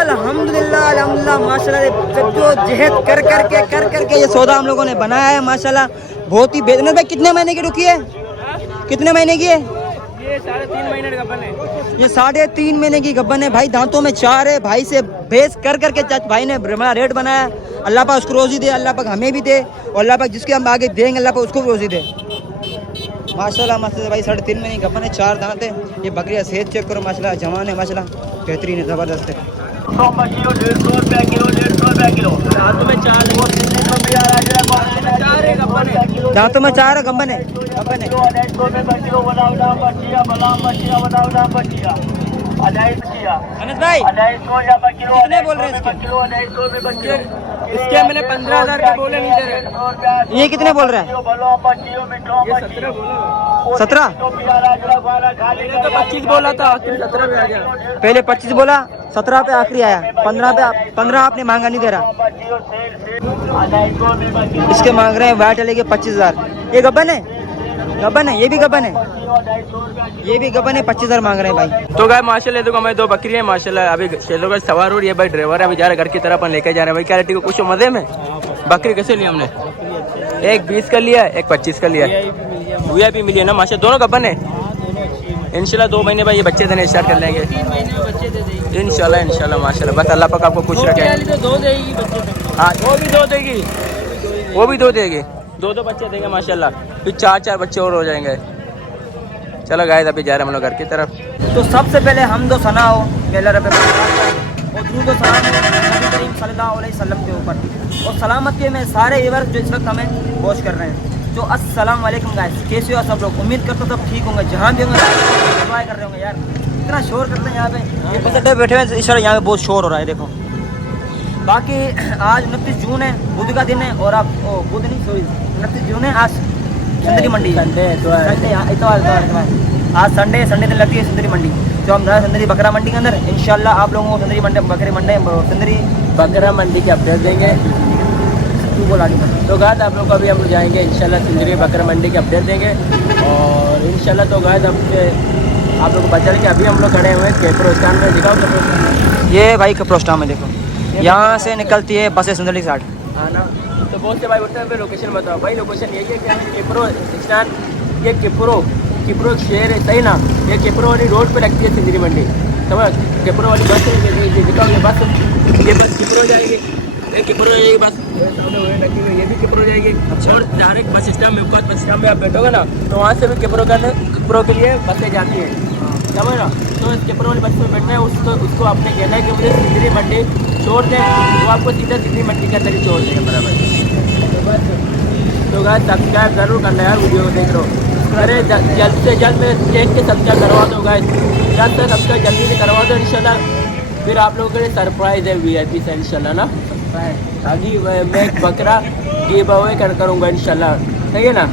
अल्हम्दुलिल्लाह अल्हम्दुलिल्लाह माशाल्लाह जद्दोजहद कर करके ये सौदा हम लोगों ने बनाया है माशाल्लाह। बहुत ही बेहतरीन। भाई कितने महीने की रुकी है? कितने महीने की है? ये 3.5 महीने का गब्बन है। ये 3.5 महीने की गब्बन है भाई। दांतों में 4 है। भाई से बेस कर करके भाई ने बड़ा रेट बनाया। अल्लाह पाक उसको रोजी दे, अल्लाह पाक हमें भी दे, और अल्लाह पाक जिसके हम आगे देंगे अल्लाह पाक उसको भी रोजी दे माशाल्लाह। माशाल्लाह भाई 3.5 महीने की गब्बन है, 4 दांत है। ये बकरी का सेहत चेक करो माशाल्लाह, जवान है माशाल्लाह, बेहतरीन है, ज़बरदस्त है। 150 रुपया किलो, 150 रुपया किलो। दांतों में 4 है, गब्बन है। दांतों में 4 है, गब्बन है, गब्बन है। 250 रुपये किलो बनावड़ा बचिया, बदाम बचिया, बनावड़ा बचिया। अनस भाई कितने बोल रहे हैं इसके? इसके मैंने 15,000 का बोले नहीं दे रहे। ये कितने बोल रहे हैं? 17 तो 25 बोला था, 17 में आ गया। पहले 25 बोला, 17 पे आखिरी आया। 15 आपने मांगा नहीं दे रहा। इसके मांग रहे हैं वाइट वाले के 25,000। ये गब्बन है, गब्बन है, ये भी गब्बन है, ये भी गब्बन है। 25,000 मांग रहे हैं भाई। तो गाय माशाल्लाह देखो हमें 2 बकरी है माशाल्लाह। अभी शेरों का सवार हो रही है भाई, ड्राइवर है अभी जा रहा है घर की तरफ, अपन लेके जा रहे हैं भाई। क्वालिटी को कुछ मजे में बकरी कैसे लिया हमने? एक 20 का लिया, एक 25 का लिया। VIP मिली है ना माशा, दोनों गब्बन है। इंशाल्लाह 2 महीने भाई ये बच्चे देने स्टार्ट कर लेंगे इंशाल्लाह इंशाल्लाह माशाल्लाह। बस अल्लाह पाक आपको खुश रखे। हाँ वो भी 2 देगी, वो भी 2 देगी, 2 बच्चे देंगे माशाल्लाह। फिर 4 बच्चे और हो जाएंगे। चलो गाइस अभी जा रहे हैं हम लोग घर की तरफ। तो सबसे पहले हम दो सना हो अल्लाह रब्बुल आलमीन और दूर सलाम नबी करीम सल्लल्लाहु अलैहि वसल्लम के ऊपर, और सलामती में सारे व्यूअर्स जो इस वक्त हमें वॉच कर रहे हैं। तो अस्सलाम वालेकुम गाइस, कैसे हो सब लोग? उम्मीद करता हूँ सब ठीक होंगे, जहाँ भी होंगे एंजॉय कर रहे होंगे। यार इतना शोर करते हैं यहाँ पे, ये बस अड्डे बैठे हुए हैं, इस तरह यहाँ पे बहुत शोर हो रहा है देखो। बाकी आज 29 जून है, बुध का दिन है, और आप बुध नहीं सॉरी 29 जून है। आज सुंदरी मंडी संडे इतवार आज संडे दिन लगती है सुंदरी मंडी। तो हम सुंदरी बकरा मंडी के अंदर इंशाल्लाह आप लोगों को सुंदरी मंडी सुंदरी बकरा मंडी के अपडेट देंगे। तो गाइस आप लोग अभी हम लोग जाएंगे इंशाल्लाह सुंदरी बकरा मंडी के अपडेट देंगे। और इंशाल्लाह तो गाइस आप लोग को बता दें कि अभी हम लोग खड़े हुए हैं कैप्रोस्टान में। दिखाओ कैप्रोस्टान, ये भाई कैप्रोस्टान में देखो, यहाँ से निकलती है बसें सुंदरी साइड। हाँ ना। तो बहुत से भाई बोलते हैं लोकेशन बताओ। भाई लोकेशन यही है कि कैप्रोस्टान, ये किप्रो शहर है, सही ना? ये किप्रो वाली रोड पे लगती है सिंदरी मंडी, समझ? किप्रो वाली बस दिखाओ, ये बस किप्रो जाएगी, ये किप्रो जाएगी बस, ये भी किप्रो जाएगी। अच्छा। और डायरेक्ट बस स्टैंड में बस स्टैंड में आप बैठोगे ना तो वहाँ से भी किप्रो के लिए बसें जाती हैं, समझ ना? तो इस किप्रो वाली बस में बैठना है, उसको आपने कहना है कि मुझे सिंदरी मंडी छोड़ दें, तो आपको सीधा सिंदरी मंडी के अंदर ही छोड़ देंगे बराबर। तो गाइस सब्सक्राइब जरूर करना यार, वीडियो को देख रहे हो। अरे जल्द से जल्द मेरे चैनल के सब्सक्राइब करवा दो गाइस, जल्द से सब्सक्राइब जल्दी से करवा दो इंशाल्लाह। फिर आप लोगों के लिए सरप्राइज़ है VIP से इंशाल्लाह ना। अभी मैं एक बकरा गिव अवे करूँगा इंशाल्लाह, सही है ना?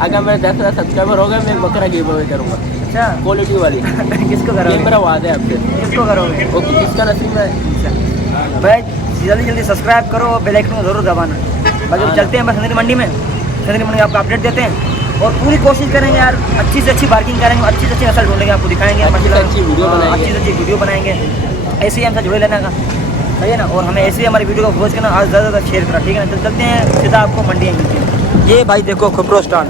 अगर मेरे 10,000 सब्सक्राइबर हो गए मैं बकरा गिव अवे करूँगा। अच्छा, क्वालिटी वाली। किसको करोगे? ये मेरा वादा है आपसे। किसको करोगे? ओके, किसका नसीब है? भाई जल्दी सब्सक्राइब करो और बेल आइकन को जरूर दबाना। बाकी चलते हैं बस सुंदरी मंडी में, सुंदरी मंडी आपको अपडेट देते हैं और पूरी कोशिश करेंगे यार, अच्छी से अच्छी बार्गिंग करेंगे, अच्छी से अच्छी नस्ल ढूंढेंगे, आपको दिखाएंगे, अच्छी से अच्छी वीडियो बनाएंगे। ऐसे ही हमसे जुड़े रहने का, सही है ना? और हमें ऐसे ही हमारी वीडियो को खोज करना, आज ज़्यादा शेयर करा, ठीक है ना? तो चलते हैं सीधा आपको मंडी मिलती है। ये भाई देखो कैप्रोस्टान।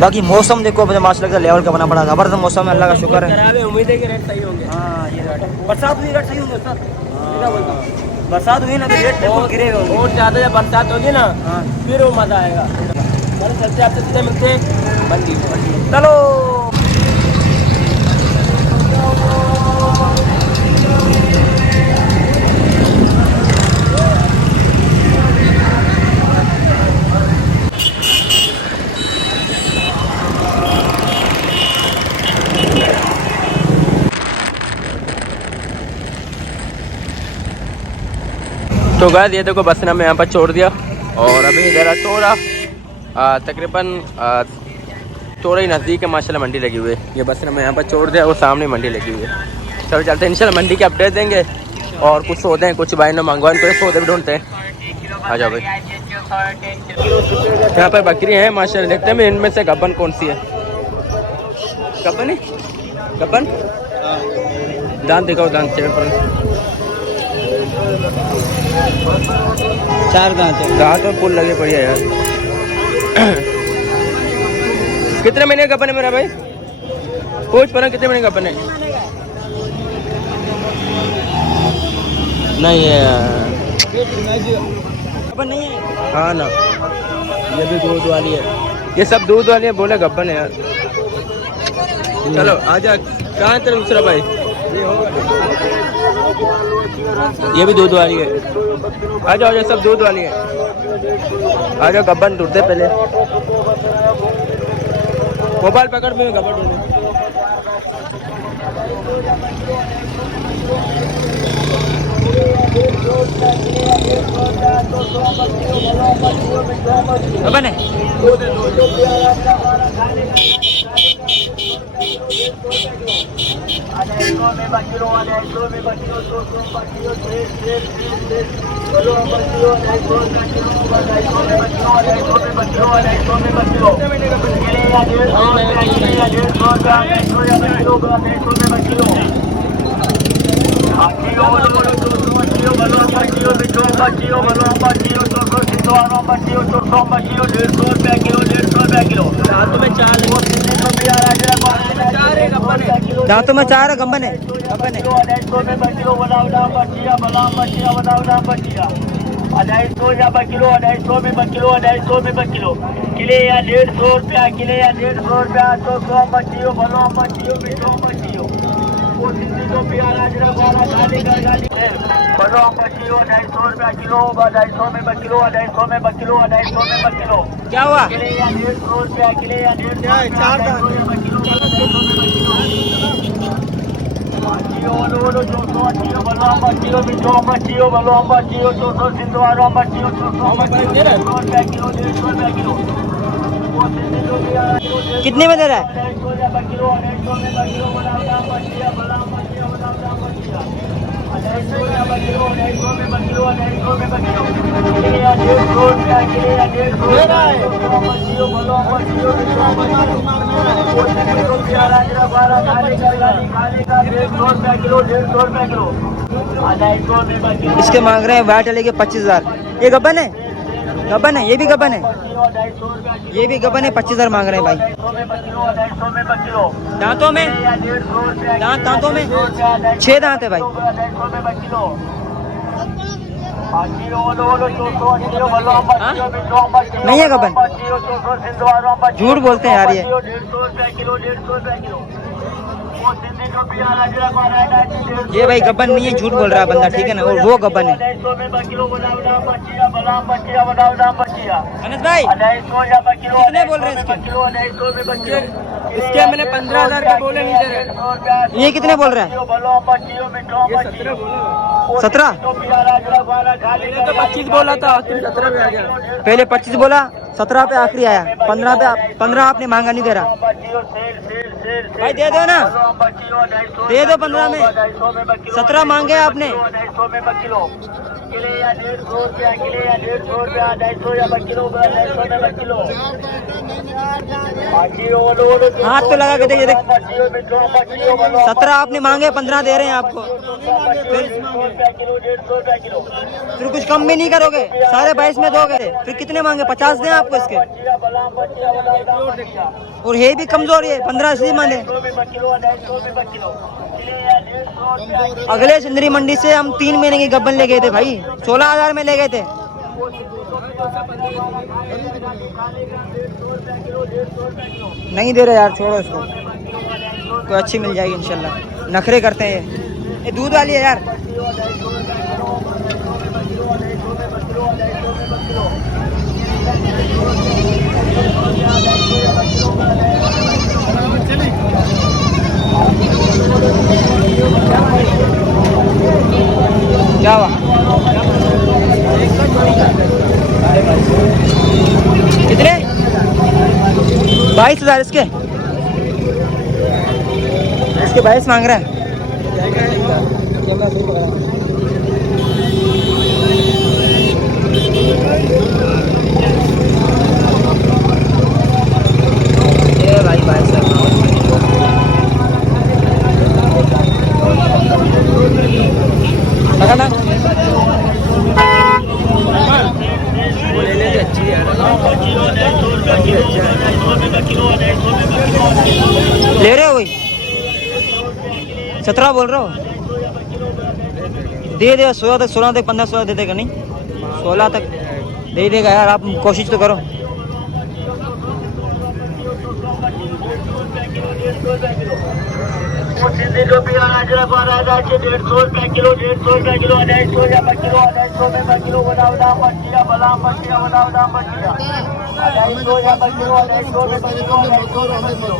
बाकी मौसम देखो माशाल्लाह का लेवल का बना पड़ा, ज़बरदस्त मौसम है, अल्लाह का शुक्र है। उम्मीद है कि रेट सही होंगे। हाँ ये रेट, बरसात हुई रेट सही होंगे सर, क्या बोलता हूँ? बरसात हुई ना तो रेट देखो गिरे हुए होंगे। और ज़्यादा जब बरसात होगी ना हाँ फिर वो मज़ा आएगा। चलते आपसे सीधे मिलते हैं मंडी। चलो। तो गाइस ये देखो बस ने हमें यहाँ पर छोड़ दिया और अभी इधर थोड़ा तकरीबन थोड़ा ही नज़दीक है माशाल्लाह मंडी लगी हुई है। ये बस ने हमें यहाँ पर छोड़ दिया, वो सामने मंडी लगी हुई है। चलो चलते हैं इंशाल्लाह मंडी के अपडेट देंगे और कुछ सौदे हैं, कुछ भाई ने मंगवाए तो सौदे भी ढूंढते हैं। आ जाओ भाई। यहाँ पर बकरी है माशाल्लाह, देखते हैं इनमें से गब्बन कौन सी है। गब्बन है, गब्बन दांत दिखाओ, दांत चेक करो। 4 दांत है। दांत में पुल लगे पड़ी है यार। कितने महीने का बने मेरा भाई? पूछ पर कितने महीने का बने? नहीं है अपन नहीं है। हाँ ना, ये भी दूध वाली है, ये सब दूध वाली है, बोले गब्बन है यार। चलो आजा, कहाँ है तेरा दूसरा भाई? ये भी दूध वाली है, आ जाओ, सब दूध वाली है। आ जाओ, गब्बन ढूंढते पहले, मोबाइल पकड़ में गब्बन ढूंढे। अपन है। दांतों में 4 है, गब्बन है। गब्बन है। 250 में किलो किले या 150 रुपया, किले या 150 रुपया। 200 बच्चियों भलो बच्चियों मिठो बच्चियों वो सिंधी को प्यारा जरा वाला गाली गाली भलो बच्चियों 250 रुपया किलो, 250 में किलो, 250 में किलो, 250 में किलो। क्या हुआ? किले या 150 रुपया, किले या 150 कितने में दे रहा है? इसके मांग रहे हैं वाइट वाले के 25,000। ये गब्बन है, गब्बन है, ये भी गब्बन है, ये भी गब्बन है। 25,000 मांग रहे हैं भाई। दांतों में दांतों में 6 दांत है भाई। नहीं है गब्बन, झूठ बोलते हैं यार ये। ये भाई गब्बन नहीं है, झूठ बोल रहा है बंदा, ठीक है ना, और वो गब्बन है। अनस भाई कितने बोल रहे हैं इसके? इसके मैंने 15,000 के बोले, नहीं दे रहे। ये कितने बोल रहा है? 17। पहले तो 25 बोला था, तुम 17 पे आ गया। पहले 25 बोला, 17 पे आखिरी आया। 15 आपने मांगा, नहीं दे रहा भाई। दे दो ना, दे दो 15 में। 17 मांगे आपने। हाथ तो लगा के देखिए, 17 आपने मांगे, 15 दे रहे हैं आपको। फिर कुछ कम भी नहीं करोगे? 22.5 में दोगे, फिर कितने मांगे? 50 दें आपको इसके? और ये भी कमजोर है, 15 इसलिए मांगे। अगले सिंदरी मंडी से हम 3 महीने की गब्बन ले गए थे भाई, 16,000 में ले गए थे। नहीं दे रहे यार, छोड़ो इसको, कोई अच्छी मिल जाएगी इंशाल्लाह। नखरे करते हैं ये दूध वाली है यार। क्या हुआ? कितने? 22,000 इसके 22 मांग रहा है। ये भाई 22,000। 17 बोल रहे हो? दे दे 16 तक, 16 तक 15 16 दे देगा नहीं? 16 तक दे देगा यार, आप कोशिश तो करो। सिंधी टोपी राजा के 150 रुपये किलो, 150 रुपये किलो, 250 रुपये किलो, 250 रुपये किलो, बड़ा मछलियाँ, बड़ा मछलियाँ, बड़ा मछलियाँ, 250 रुपये किलो, 250 रुपये किलो,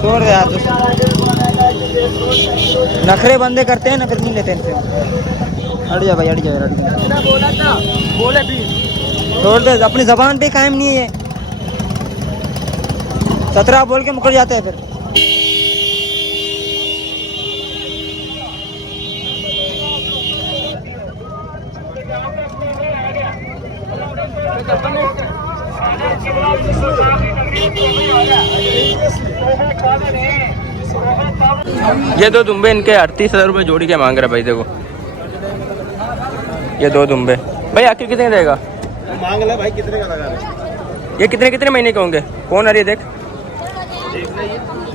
छोड़ दे यार, नखरे बंदे करते हैं ना फिर नहीं लेते इनसे। हट जा भाई, हट जा यार, बोला था, बोले भी छोड़ दे, अपनी जबान पे कायम नहीं है ये। 17 बोल के मुकर जाते हैं फिर। ये दो दुम्बे इनके 38,000 रुपये जोड़ी के मांग रहे भाई। देखो ये दो दुम्बे भाई आखिर कितने देगा? मांग ले भाई, कितने का लगा रहे? ये कितने कितने महीने के होंगे? कौन आ रही है देख,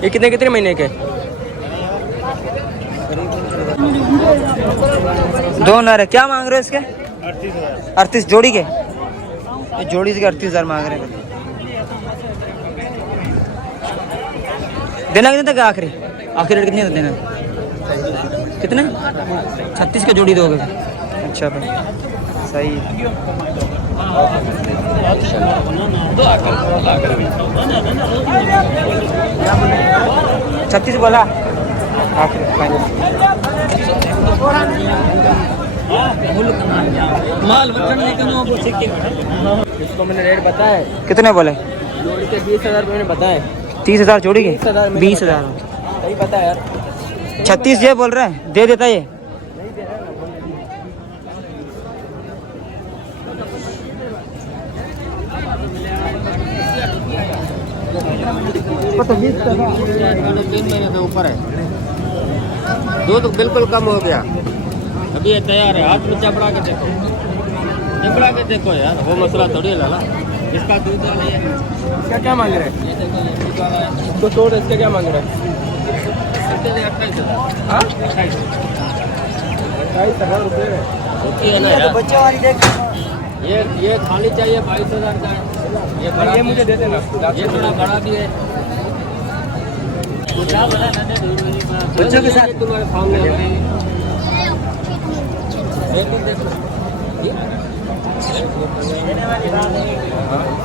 ये कितने कितने महीने के? दो नर है, क्या मांग रहे हो इसके? 38 जोड़ी के। ये जोड़ी के 38,000 मांग रहे हैं। देना कितने तक आखिरी? आखिरी रेट कितने देना? कितने? 36 का जोड़ी दोगे? अच्छा भाई, सही है। 36 बोला आखिरी फाइनल। इसको मैंने रेट बताया, कितने बोले? जोड़ी के 20,000 रुपये मैंने बताए। 30,000 जोड़ी के? 20,000 सही पता है यार। 36 ये बोल रहा है, दे देता ये। तो 3 महीने से ऊपर है, दूध बिल्कुल कम हो गया। अभी ये तैयार है, हाथ में चपड़ा के देखो, चपड़ा के देखो यार, वो मसला थोड़ी लाला। इसका दूध नहीं है। इसका क्या मांग रहे हैं? इसको तोड़, इसका क्या मांग रहे हैं? 28,000 रुपये है ना यार। बच्चे वाली देख, ये खाली चाहिए 22,000 का। ये बड़ा, ये मुझे दे देना। ये थोड़ा बड़ा भी है। बच्चों के साथ तुम्हारे सामने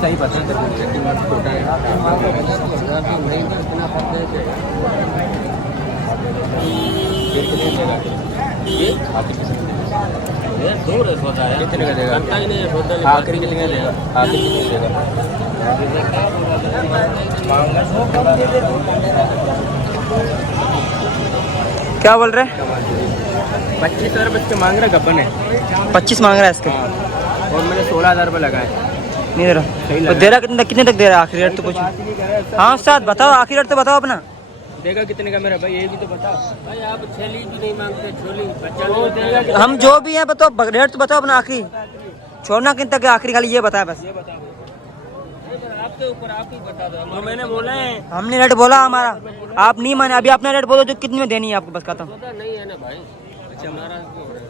सही बता ये दूर है सोचा है। कितने का देगा? करता ही नहीं है सोचा। आखिरी कितने का देगा? आखिरी कितने देगा? क्या बोल रहे? 25,000 रुपये इसके मांग रहे, गब्बन है। 25 मांग रहा है इसके। और मैंने 16,000 रुपये लगाए। नहीं दे रहा। तो दे रहा कितने तक दे रहा है? आखिरी रेट तो कुछ। हाँ उस्ताद बताओ, आखिरी रेट तो बताओ अपना। देगा कितने का मेरा भाई, ये भी तो बता भाई। आप छेली भी नहीं मांगते, छोली बच्चा नहीं देगा। हम जो भी है बताओ, रेट तो बताओ अपना आखिरी। छोड़ना कितने तक है आखिरी, खाली ये बताया बस। आपके ऊपर, आप ही बता दो। तो मैंने बोला है, हमने रेट बोला हमारा, आप नहीं माने। अभी अपना रेट बोलो जो कितने में देनी है आपको, बस खत्म। पता नहीं है ना भाई। अच्छा नाराज क्यों हो रहे हो?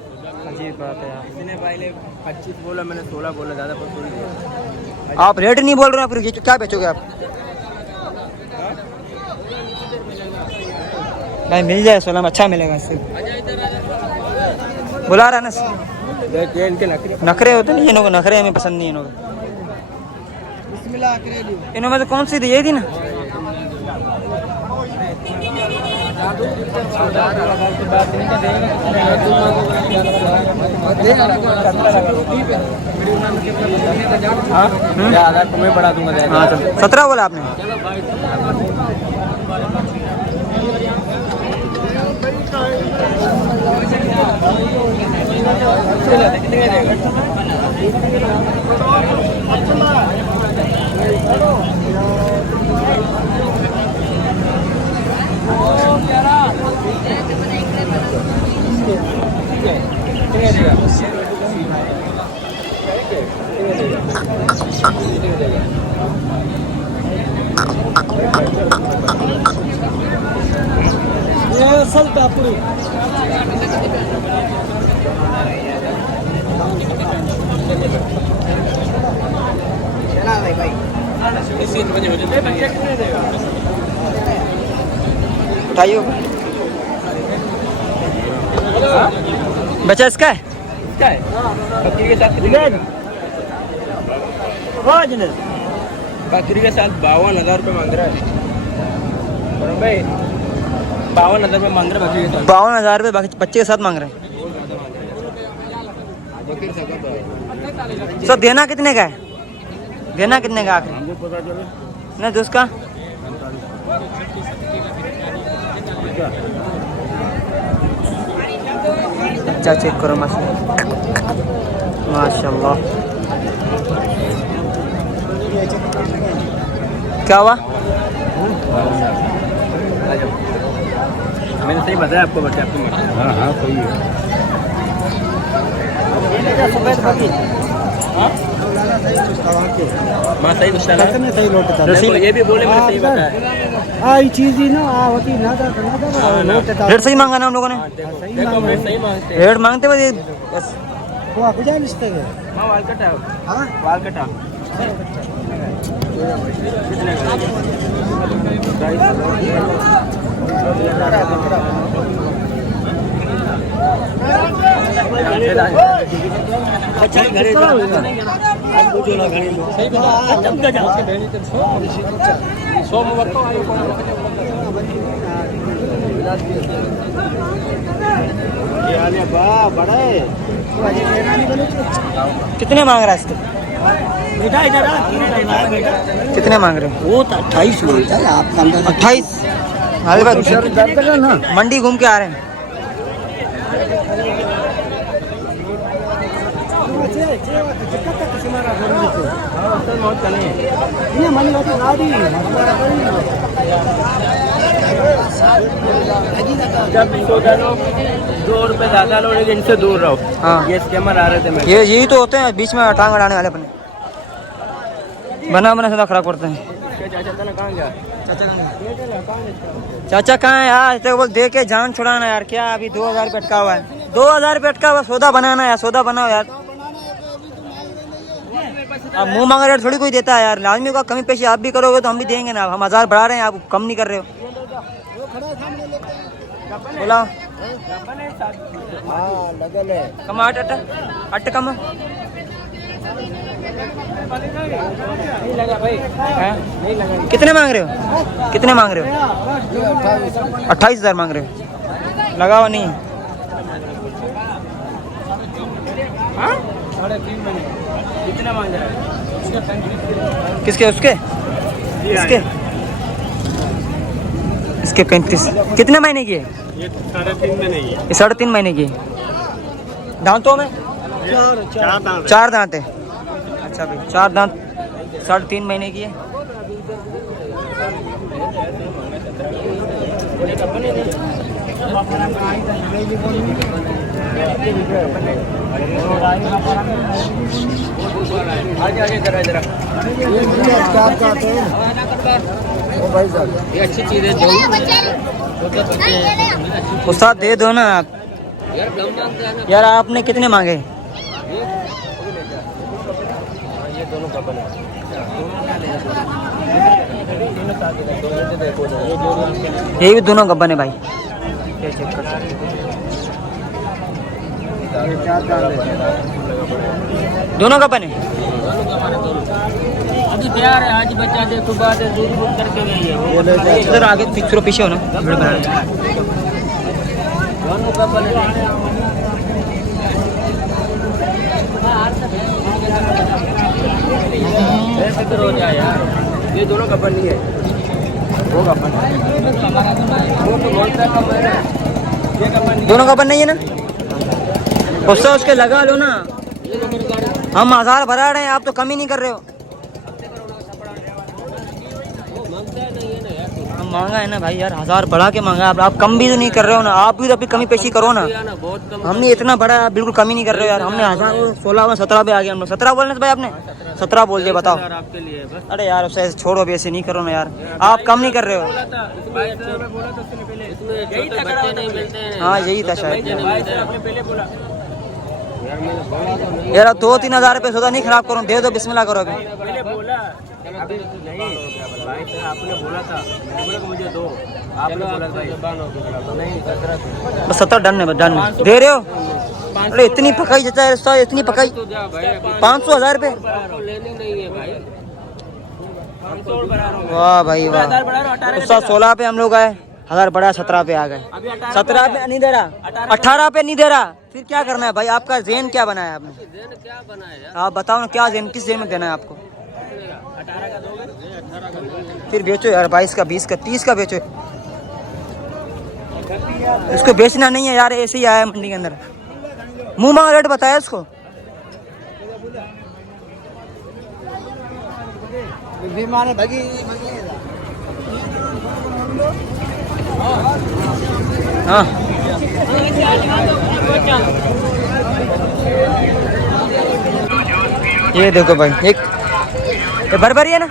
अजीब बात है यार। इसने भाई ने 25 बोला, मैंने 16 बोला, ज़्यादा पर थोड़ी दिया। आप रेट नहीं बोल रहे हैं, फिर ये क्या बेचोगे आप? भाई मिल जाए 16 में, अच्छा मिलेगा इससे। बुला रहा ना, देख ये इनके नखरे। नखरे होते नहीं इन्हों को, नखरे हमें पसंद नहीं इन्हों। इन्हों में तो कौन सी थी, ये थी ना? तुम्हें बढ़ा दूंगा। हाँ चल 17 बोला आपने। उठाइए। बचा इसका है? बकरी के साथ बकरी के साथ 52,000 रुपये मांग रहा है भाई। 52,000 रुपये मांग रहा है बकरी के साथ। 52,000 रुपये बच्चे के साथ मांग रहे हैं। तो देना कितने का है? देना कितने का आखिर? नहीं तो उसका अच्छा चेक करो माशाल्लाह। क्या हुआ? मैंने सही बताया आपको, बच्चे आपको। हाँ हाँ सही है। माँ सही सही लोट ये भी बोले मैंने सही बताया। चीज ही ना होती ना रेट सही मांगा ना हम लोगों ने। देखो मैं सही मांगते हैं। रेट मांगते बस बस। वो जाए रिश्ते के। माँ वाल कटा हाँ वाल कटा कितने का? अच्छा घरे सोमवार को बड़ा है। कितने मांग रहा है इसके? कितने मांग रहे हो? वो 28 मांगता है आप 28। अरे भाई मंडी घूम के आ रहे हैं। जब 2 रुपए ज़्यादा लो लेकिन इनसे दूर रहो। हाँ ये स्कैमर आ रहे थे मेरे। ये यही तो होते हैं बीच में टांग अड़ाने वाले अपने। बना बना सदा खराब करते हैं। कहाँ गया? चाचा कहाँ है यार? तो बोल दे के जान छुड़ाना यार। क्या अभी 2,000 रुपये अटका हुआ है? 2,000 रुपये अटका हुआ। सौदा बनाना यार, सौदा बनाओ यार। अब मुंह मांगा रेट थोड़ी कोई देता है यार। आदमी का कमी पेशी आप भी करोगे तो हम भी देंगे ना। हम 1000 बढ़ा रहे हैं, आप कम नहीं कर रहे हो। बोला कम 8 कम कितने मांग रहे हो? कितने मांग रहे हो? 28,000 मांग रहे हो। लगा हुआ नहीं? कितना मांग रहा है? किसके? उसके इसके इसके 35। कितने महीने की है? ये 3.5 महीने की है। ये 3.5 महीने की है। दांतों में 4 दांत है। अच्छा भाई 4 दांत 3.5 महीने की है। आगे करा जरा। ये अच्छी चीज है जो उस्ताद दे दो ना आप यार। आपने कितने मांगे? ये दोनों कपल है। ये भी दोनों गब्बन है भाई। दोनों गब्बन है। अभी तैयार है, आज बच्चा दे सुबह से दूध दूध करके गई है। इधर आगे थोड़ा पीछे हो ना, वीडियो बना रहे हैं। दोनों का बने ऐसे तो हो जाए यार, ये दोनों का नहीं है, वो का वो तो बहुत सा कम है ना, ये का दोनों का बन नहीं है ना, उससे उसके लगा लो ना। हम 1000 भरा रहे हैं, आप तो कम ही नहीं कर रहे हो। हम मांगा है ना भाई यार, 1000 बढ़ा के मांगा, आप कम भी तो नहीं कर रहे हो ना, आप भी तो अभी कमी पेशी करो ना। बहुत कम। हमने इतना बड़ा, आप बिल्कुल कमी नहीं कर रहे हो यार। हमने 16 में 17 पे आ गया हम लोग। 17 बोलने भाई आपने 17 बोल दिया, बताओ। आपके लिए बस अरे यार उसे छोड़ो, अभी ऐसे नहीं करो ना यार, आप कम नहीं कर रहे हो। बच्चे नहीं मिलते हैं हाँ यही था शायद आपने पहले बोला यार। 2-3 हज़ार रुपये सौदा नहीं खराब करो, दे दो, बिस्मिल्लाह करो अभी। पहले बोला अभी नहीं भाई साहब, आपने बोला था, बोला कि मुझे दो, आपने बोला था नहीं 17 बस 17 डन है, बस डन है। दे रहे हो? अरे इतनी पकाई जाता है रिश्ता, इतनी पकाई। 500 1000 रुपये, लेनी नहीं है भाई, 500 बढ़ा रहा हूँ। वाह भाई वाह। उसका 16 पे हम लोग आए, 1000 बढ़ा, 17 पे आ गए। 17 पे नहीं दे रहा, 18 पे नहीं दे रहा, फिर क्या करना है भाई? आपका ज़हन क्या बनाया आपने? क्या बनाया आप बताओ ना, क्या ज़हन, किस ज़हन में देना है आपको? 18 का दोगे? फिर बेचो यार, 22 का, 20 का, 30 का बेचो। इसको बेचना नहीं है यार, ऐसे ही आया है मंडी के अंदर। मुंह मांगा रेट बताया इसको। हाँ ये देखो भाई, एक ये बरबरी है ना,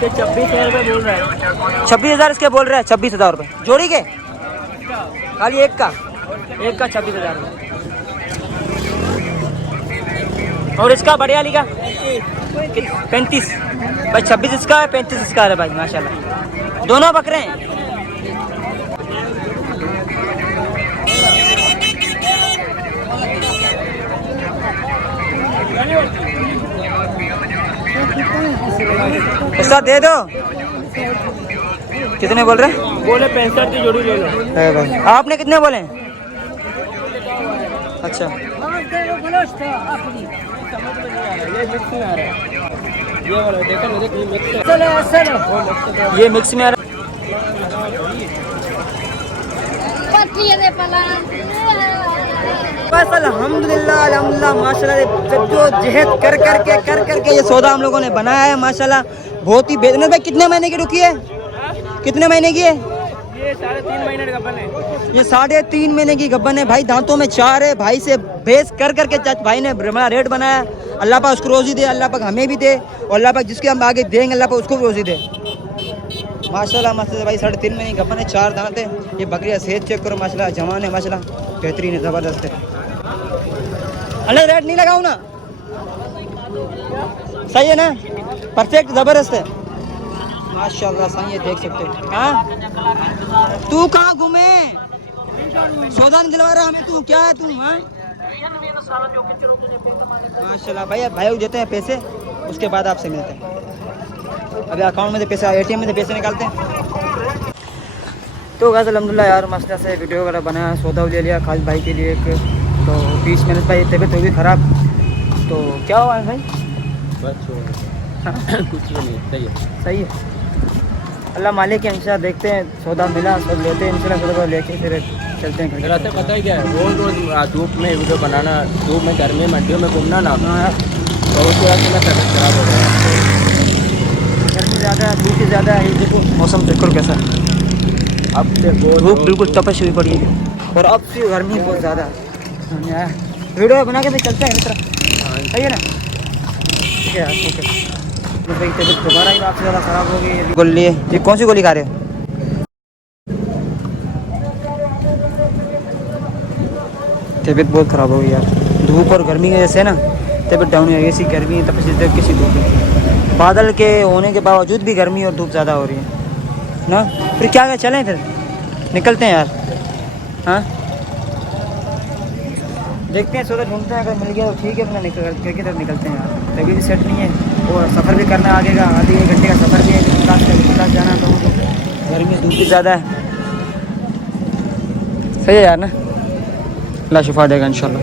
26,000 रुपये बोल रहा है। 26,000 इसके बोल रहे हैं। 26,000 रुपये जोड़ी के, खाली एक का 26,000 रुपये। और इसका बढ़िया लिखा 35 भाई, 26 इसका है, 35 इसका है भाई, माशाल्लाह दोनों बकरे हैं। इसका दे दो। कितने बोल रहे? बोले 65 की जोड़ी ले लो। है भाई, आपने कितने बोले? अच्छा ये मिक्स में आ रहा है, ये वाला देखो ना, देखो मिक्स है। ये मिक्स में आ रहा बस। अल्हम्दुलिल्लाह अल्हम्दुलिल्लाह माशाल्लाह, जद्दोजहद कर करके ये सौदा हम लोगों ने बनाया है माशाल्लाह। बहुत ही बेहतरीन। भाई कितने महीने की रुकी है? कितने महीने की है? ये 3.5 महीने का गब्बन है। ये 3.5 महीने की गब्बन है भाई, दांतों में 4 है भाई। से बेच कर करके भाई ने बड़ा रेट बनाया। अल्लाह पाक उसको रोज़ी दे, अल्लाह पाक हमें भी दे, और अल्लाह पाक जिसके हम आगे देंगे अल्लाह पाक उसको भी रोज़ी दे। माशाल्लाह माशाल्लाह भाई, 3.5 महीने की गब्बन है, 4 दांत है। ये बकरियाँ सेहत चेक करो माशाल्लाह, जवान है माशाल्लाह, बेहतरीन है, ज़बरदस्त है। अल्लाह रेट नहीं लगाऊँ ना, सही है ना, परफेक्ट ज़बरदस्त है माशाल्लाह, सही है, देख सकते हो। हाँ तू कहाँ घूमे, सौदा नहीं दिलवा रहा हमें, तू क्या है तू? हाँ माशाल्लाह भाई, भाई देते हैं पैसे, उसके बाद आपसे मिलते हैं। अभी अकाउंट में से पैसे, ATM में से पैसे निकालते हैं। तो गाइस अल्हम्दुलिल्लाह यार, मसला से वीडियो वगैरह बनाया, सौदा ले लिया खालिद भाई के लिए एक। तो 20 मिनट भाई तबीयत होगी ख़राब, तो क्या हुआ है भाई? कुछ नहीं, सही है, सही है। अल्लाह मालिक है, इंशाल्लाह देखते हैं, सौदा मिला सब लेते हैं इंशाल्लाह, सौदा लेके फिर चलते हैं। रास्ते पता है क्या है, रोज धूप में वीडियो बनाना, धूप में गर्मी मंडियों में घूमना ना, तो उसके बाद मेरा तबीयत खराब हो गया। गर्मी ज़्यादा है, धूप ज़्यादा है, देखो मौसम देखो कैसा है। अब धूप बिल्कुल तपश हुई पड़ी है, और अब से गर्मी बहुत ज़्यादा है। वीडियो बना के फिर चलते हैं मित्र, सही है ना? ठीक है यार, ओके। तो भाई तबीयत दोबारा ही आपसे ज़्यादा ख़राब हो गई। गोली, ये कौन सी गोली खा रहे हो? तबीयत बहुत ख़राब हो गई यार, धूप और गर्मी की वजह से ना तबीयत डाउन हो गई। ऐसी गर्मी तपश किसी धूप, बादल के होने के बावजूद भी गर्मी और धूप ज़्यादा हो रही है ना। फिर क्या चलें, फिर निकलते हैं यार। हाँ देखते हैं, सौदा ढूंढते हैं, अगर मिल गया तो ठीक है, अपना निकल करके तब निकलते हैं यार। तभी भी सेट नहीं है। और सफ़र भी करना है आगे का, आधे 1 घंटे का सफ़र भी है, क्लास जाना तो गर्मी में धूप भी ज़्यादा है। सही है यार ना, अल्लाह शिफा देगा इंशाल्लाह।